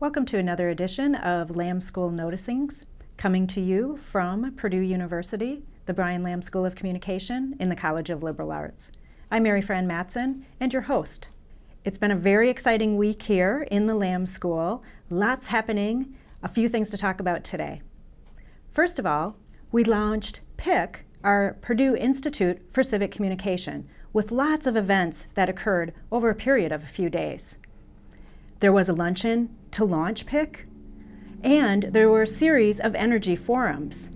Welcome to another edition of Lamb School Noticings, coming to you from Purdue University, the Brian Lamb School of Communication in the College of Liberal Arts. I'm Mary Fran Matson and your host. It's been a very exciting week here in the Lamb School. Lots happening, a few things to talk about today. First of all, we launched PIC, our Purdue Institute for Civic Communication, with lots of events that occurred over a period of a few days. There was a luncheon to launch PIC, and there were a series of energy forums.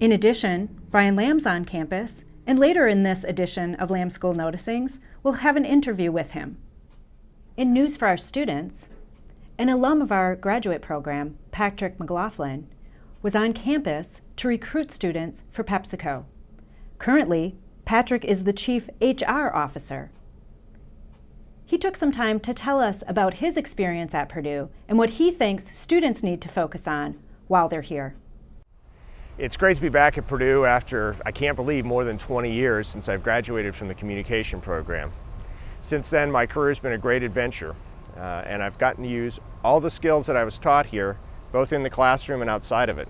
In addition, Brian Lamb's on campus, and later in this edition of Lamb School Noticings, we'll have an interview with him. In news for our students, an alum of our graduate program, Patrick McLaughlin, was on campus to recruit students for PepsiCo. Currently, Patrick is the Chief HR Officer. He took some time to tell us about his experience at Purdue and what he thinks students need to focus on while they're here. It's great to be back at Purdue after, I can't believe, more than 20 years since I've graduated from the communication program. Since then, my career's been a great adventure, and I've gotten to use all the skills that I was taught here, both in the classroom and outside of it.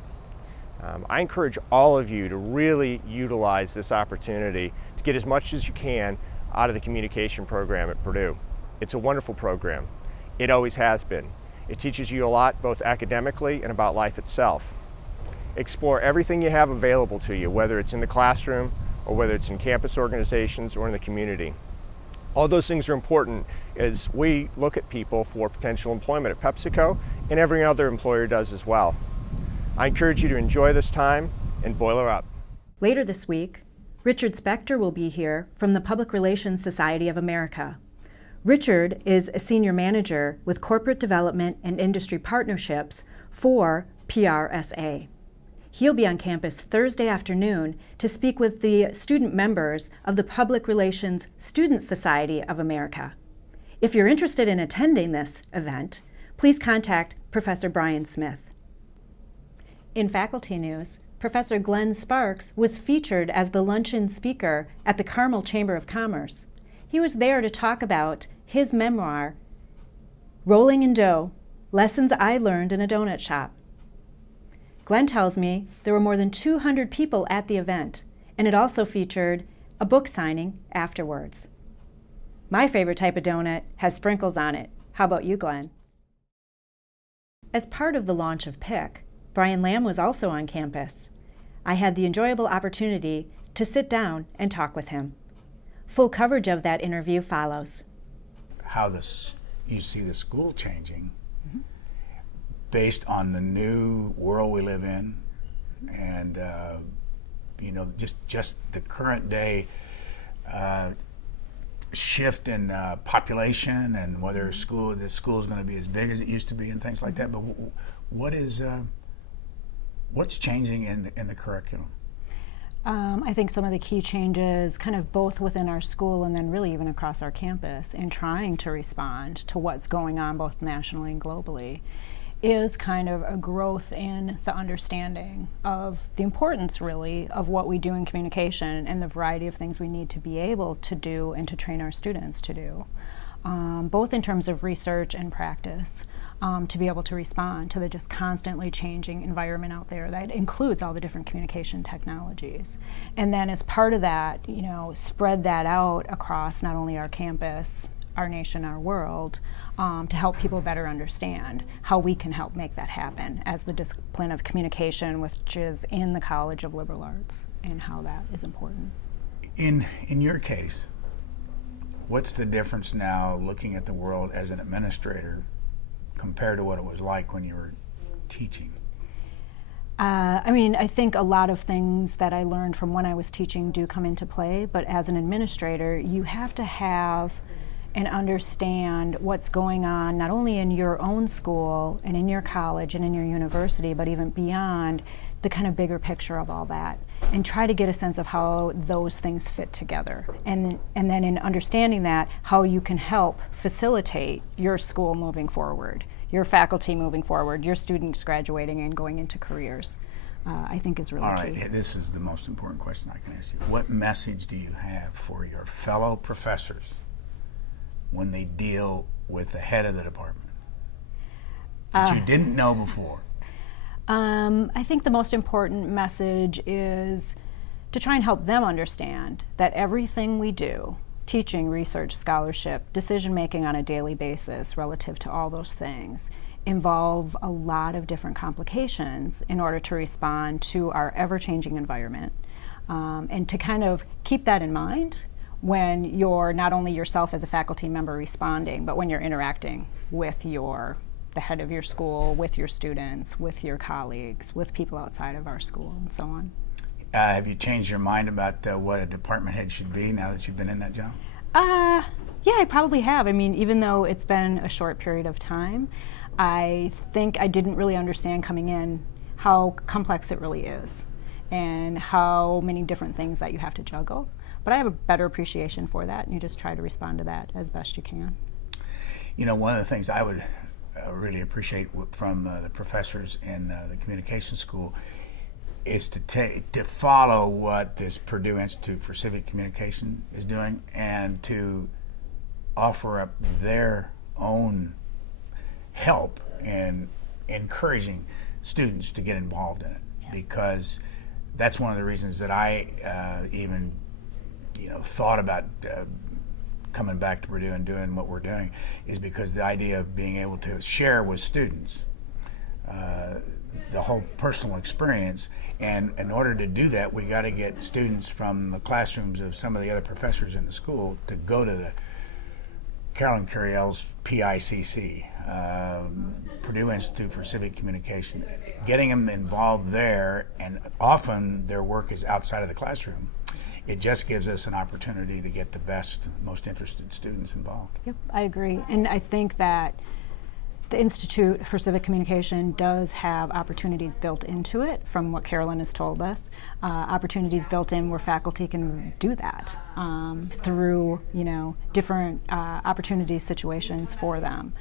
I encourage all of you to really utilize this opportunity to get as much as you can out of the communication program at Purdue. It's a wonderful program. It always has been. It teaches you a lot, both academically and about life itself. Explore everything you have available to you, whether it's in the classroom or whether it's in campus organizations or in the community. All those things are important as we look at people for potential employment at PepsiCo, and every other employer does as well. I encourage you to enjoy this time and boiler up. Later this week, Richard Spector will be here from the Public Relations Society of America. Richard is a senior manager with corporate development and industry partnerships for PRSA. He'll be on campus Thursday afternoon to speak with the student members of the Public Relations Student Society of America. If you're interested in attending this event, please contact Professor Brian Smith. In faculty news, Professor Glenn Sparks was featured as the luncheon speaker at the Carmel Chamber of Commerce. He was there to talk about his memoir, Rolling in Dough, Lessons I Learned in a Donut Shop. Glenn tells me there were more than 200 people at the event, and it also featured a book signing afterwards. My favorite type of donut has sprinkles on it. How about you, Glenn? As part of the launch of PIC, Brian Lamb was also on campus. I had the enjoyable opportunity to sit down and talk with him. Full coverage of that interview follows. How you see the school changing based on the new world we live in, and just the current day shift in population, and whether the school is going to be as big as it used to be and things like that. But what's changing in the curriculum? I think some of the key changes, kind of both within our school and then really even across our campus, in trying to respond to what's going on both nationally and globally, is kind of a growth in the understanding of the importance, really, of what we do in communication and the variety of things we need to be able to do and to train our students to do, both in terms of research and practice. To be able to respond to the just constantly changing environment out there that includes all the different communication technologies. And then as part of that, spread that out across not only our campus, our nation, our world, to help people better understand how we can help make that happen as the discipline of communication, which is in the College of Liberal Arts, and how that is important. In your case, what's the difference now looking at the world as an administrator compared to what it was like when you were teaching? I think a lot of things that I learned from when I was teaching do come into play, but as an administrator, you have to have and understand what's going on not only in your own school and in your college and in your university, but even beyond, the kind of bigger picture of all that, and try to get a sense of how those things fit together. And then in understanding that, how you can help facilitate your school moving forward, your faculty moving forward, your students graduating and going into careers, I think is really key. All right, this is the most important question I can ask you. What message do you have for your fellow professors when they deal with the head of the department? that you didn't know before? I think the most important message is to try and help them understand that everything we do, teaching, research, scholarship, decision making on a daily basis relative to all those things, involve a lot of different complications in order to respond to our ever-changing environment. And to kind of keep that in mind when you're not only yourself as a faculty member responding, but when you're interacting with the head of your school, with your students, with your colleagues, with people outside of our school, and so on. Have you changed your mind about what a department head should be now that you've been in that job? Yeah, I probably have. I mean, even though it's been a short period of time, I think I didn't really understand coming in how complex it really is and how many different things that you have to juggle. But I have a better appreciation for that, and you just try to respond to that as best you can. You know, one of the things I would really appreciate from the professors in the communication school is to follow what this Purdue Institute for Civic Communication is doing and to offer up their own help in encouraging students to get involved in it. Yes. Because that's one of the reasons that I even thought about coming back to Purdue and doing what we're doing, is because the idea of being able to share with students the whole personal experience. And in order to do that, we got to get students from the classrooms of some of the other professors in the school to go to the Carolyn Curiel's PICC, Purdue Institute for Civic Communication, getting them involved there, and often their work is outside of the classroom. It just gives us an opportunity to get the best, most interested students involved. Yep, I agree. And I think that the Institute for Civic Communication does have opportunities built into it, from what Carolyn has told us, opportunities built in where faculty can do that through different opportunities, situations for them.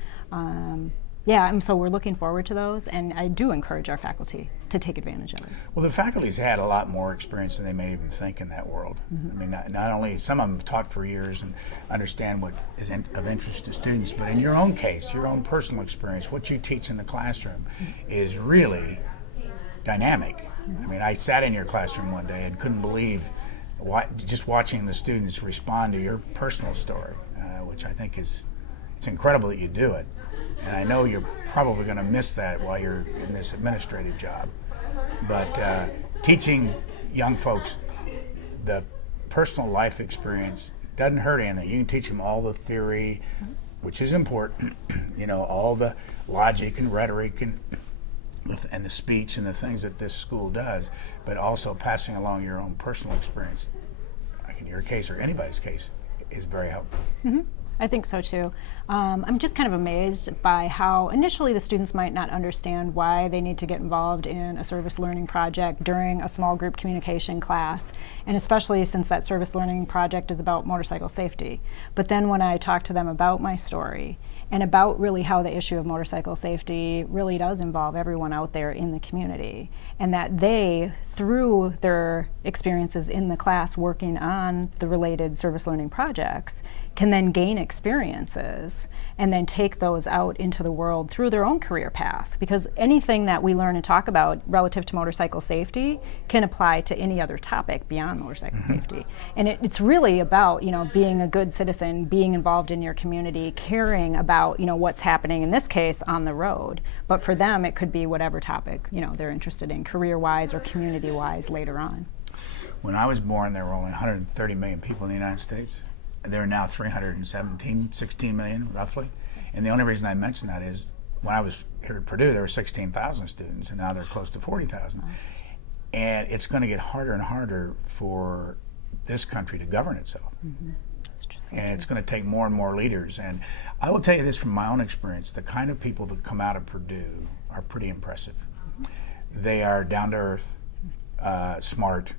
And so we're looking forward to those, and I do encourage our faculty to take advantage of it. Well, the faculty's had a lot more experience than they may even think in that world. Mm-hmm. I mean, not only some of them have taught for years and understand what is of interest to students, but in your own case, your own personal experience, what you teach in the classroom is really dynamic. Mm-hmm. I mean, I sat in your classroom one day and couldn't believe just watching the students respond to your personal story, which I think it's incredible that you do it. And I know you're probably going to miss that while you're in this administrative job. But teaching young folks the personal life experience doesn't hurt anything. You can teach them all the theory, which is important, all the logic and rhetoric and the speech and the things that this school does, but also passing along your own personal experience, like in your case or anybody's case, is very helpful. Mm-hmm. I think so too. I'm just kind of amazed by how initially the students might not understand why they need to get involved in a service learning project during a small group communication class, and especially since that service learning project is about motorcycle safety. But then when I talk to them about my story and about really how the issue of motorcycle safety really does involve everyone out there in the community, and that they, through their experiences in the class working on the related service learning projects, can then gain experiences and then take those out into the world through their own career path. Because anything that we learn and talk about relative to motorcycle safety can apply to any other topic beyond motorcycle mm-hmm. safety. And it's really about, being a good citizen, being involved in your community, caring about, what's happening, in this case, on the road. But for them, it could be whatever topic, they're interested in, career-wise or community-wise later on. When I was born, there were only 130 million people in the United States. There are now 16 million, roughly. And the only reason I mention that is when I was here at Purdue, there were 16,000 students, and now they're close to 40,000. And it's going to get harder and harder for this country to govern itself. Mm-hmm. And it's going to take more and more leaders. And I will tell you this from my own experience, the kind of people that come out of Purdue are pretty impressive. Mm-hmm. They are down to earth, smart,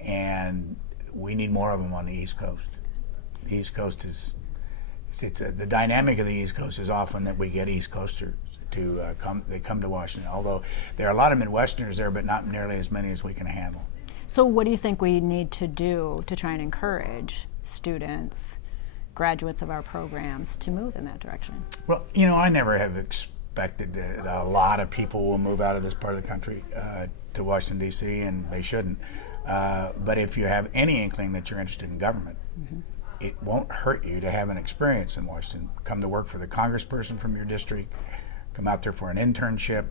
and we need more of them on the East Coast. The East Coast the dynamic of the East Coast is often that we get East Coasters to come to Washington, although there are a lot of Midwesterners there, but not nearly as many as we can handle. So what do you think we need to do to try and encourage students, graduates of our programs, to move in that direction? Well, I never have expected that a lot of people will move out of this part of the country to Washington, D.C., and they shouldn't. But if you have any inkling that you're interested in government, it won't hurt you to have an experience in Washington. Come to work for the congressperson from your district, come out there for an internship,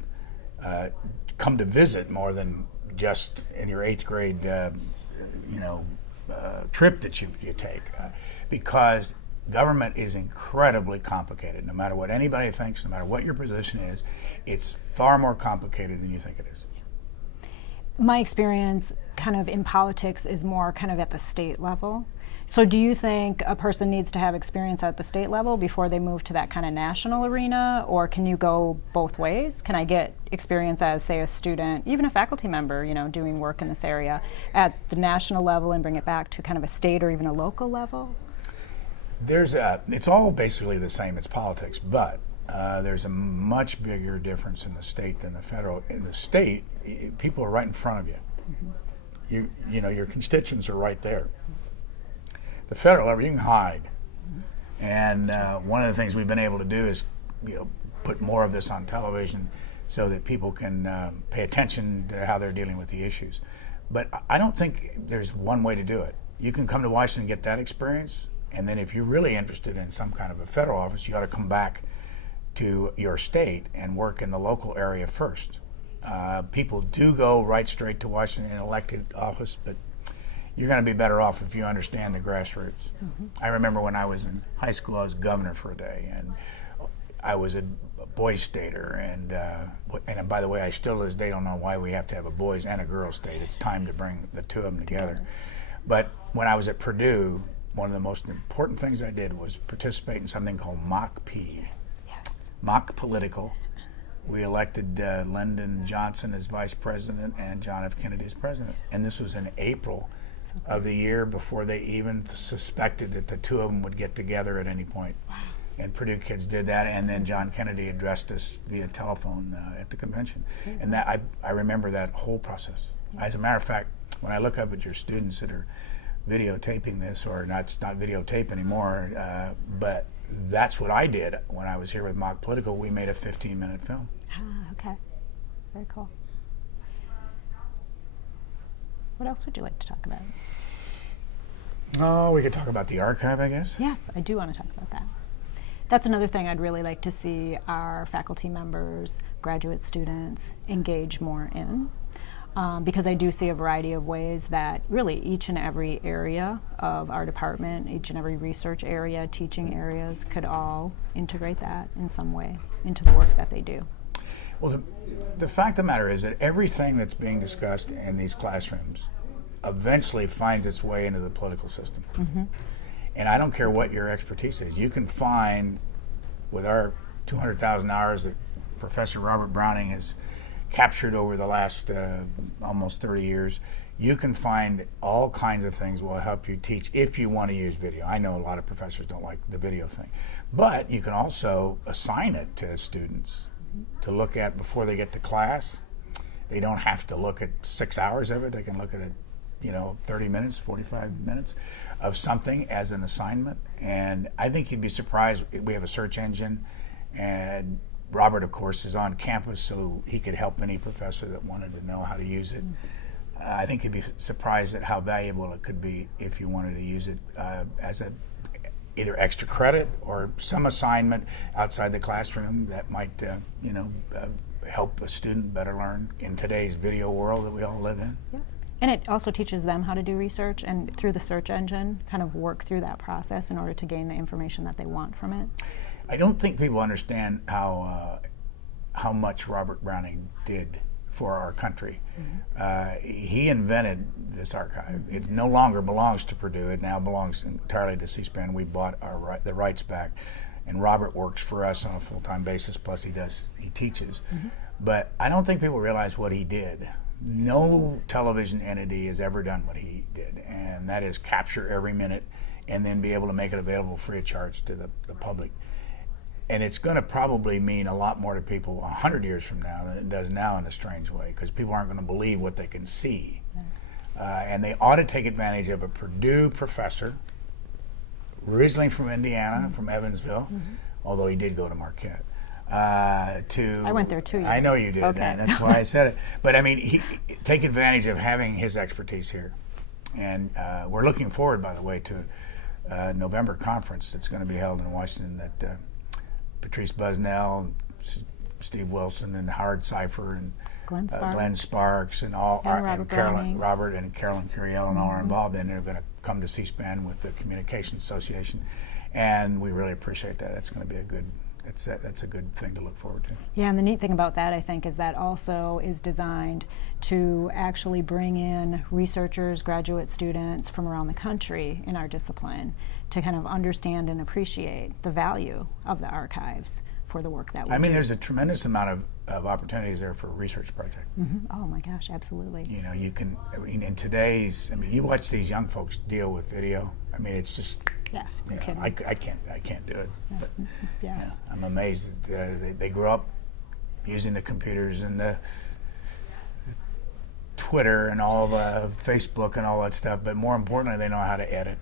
come to visit more than just in your 8th grade trip that you take. Because government is incredibly complicated. No matter what anybody thinks, no matter what your position is, it's far more complicated than you think it is. My experience kind of in politics is more kind of at the state level. So do you think a person needs to have experience at the state level before they move to that kind of national arena, or can you go both ways? Can I get experience as, say, a student, even a faculty member, doing work in this area at the national level and bring it back to kind of a state or even a local level? It's all basically the same. It's politics, but there's a much bigger difference in the state than the federal. In the state, people are right in front of you. Your constituents are right there. The federal level, you can hide. And one of the things we've been able to do is, put more of this on television so that people can pay attention to how they're dealing with the issues. But I don't think there's one way to do it. You can come to Washington and get that experience, and then if you're really interested in some kind of a federal office, you got to come back to your state and work in the local area first. People do go right straight to Washington in elected office, but you're going to be better off if you understand the grassroots. I remember when I was in high school, I was governor for a day, and I was a boys stater, and by the way, I still to this day don't know why we have to have a boys and a girls state. It's time to bring the two of them together. But when I was at Purdue, one of the most important things I did was participate in something called Mock P. Mock Political. We elected Lyndon Johnson as vice president and John F. Kennedy as president. And this was in April of the year before they even suspected that the two of them would get together at any point. Wow. And Purdue kids did that, and then John Kennedy addressed us via telephone at the convention. And that I remember that whole process. As a matter of fact, when I look up at your students that are videotaping this, or it's not videotape anymore, but that's what I did when I was here with Mock Political. We made a 15-minute film. Okay. Very cool. What else would you like to talk about? Oh, we could talk about the archive, I guess. Yes, I do want to talk about that. That's another thing I'd really like to see our faculty members, graduate students engage more in. Because I do see a variety of ways that really each and every area of our department, each and every research area, teaching areas could all integrate that in some way into the work that they do. Well, the fact of the matter is that everything that's being discussed in these classrooms eventually finds its way into the political system. And I don't care what your expertise is. You can find, with our 200,000 hours that Professor Robert Browning has captured over the last almost 30 years, you can find all kinds of things will help you teach if you want to use video. I know a lot of professors don't like the video thing, but you can also assign it to students to look at before they get to class. They don't have to look at 6 hours of it. They can look at it, 30 minutes, 45 minutes of something as an assignment. And I think you'd be surprised. We have a search engine, and Robert, of course, is on campus, so he could help any professor that wanted to know how to use it. I think you'd be surprised at how valuable it could be if you wanted to use it as either extra credit or some assignment outside the classroom that might, help a student better learn in today's video world that we all live in. Yeah. And it also teaches them how to do research, and through the search engine, kind of work through that process in order to gain the information that they want from it. I don't think people understand how much Robert Browning did for our country. He invented this archive. It no longer belongs to Purdue. It now belongs entirely to C-SPAN. We bought the rights back, and Robert works for us on a full-time basis. Plus, he teaches. But I don't think people realize what he did. No television entity has ever done what he did, and that is capture every minute and then be able to make it available free of charge to the public. And it's going to probably mean a lot more to people 100 years from now than it does now in a strange way, because people aren't going to believe what they can see. And they ought to take advantage of a Purdue professor, originally from Indiana, from Evansville, although he did go to Marquette, to. I went there too. I know you did. Okay. And that's why I said it. But I mean, take advantage of having his expertise here, and we're looking forward, by the way, to November conference that's going to be held in Washington. That Patrice Busnell, Steve Wilson, and Howard Seifer, and Glenn Sparks, and all, and Robert and Carolyn Curiel, and all are involved in. They're going to come to C-SPAN with the Communications Association, and we really appreciate that. That's going to be that's a good thing to look forward to. Yeah, and the neat thing about that, I think, is that also is designed to actually bring in researchers, graduate students from around the country in our discipline to kind of understand and appreciate the value of the archives for the work that we do. I mean, there's a tremendous amount of opportunities there for a research project. Mm-hmm. Oh my gosh, absolutely. You know, you can, I mean, in today's, I mean, you watch these young folks deal with video. I mean, it's just, Yeah, no you know, kidding. I can't do it. But Yeah. I'm amazed that they grew up using the computers and the Twitter and all the Facebook and all that stuff. But more importantly, they know how to edit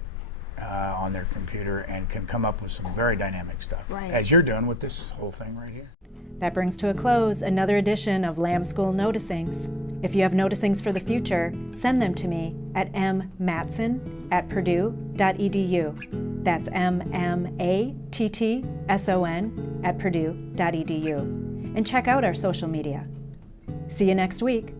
on their computer and can come up with some very dynamic stuff. Right. As you're doing with this whole thing right here. That brings to a close another edition of Lamb School Noticings. If you have noticings for the future, send them to me at mmatson@purdue.edu. That's MMATTSON@purdue.edu. And check out our social media. See you next week.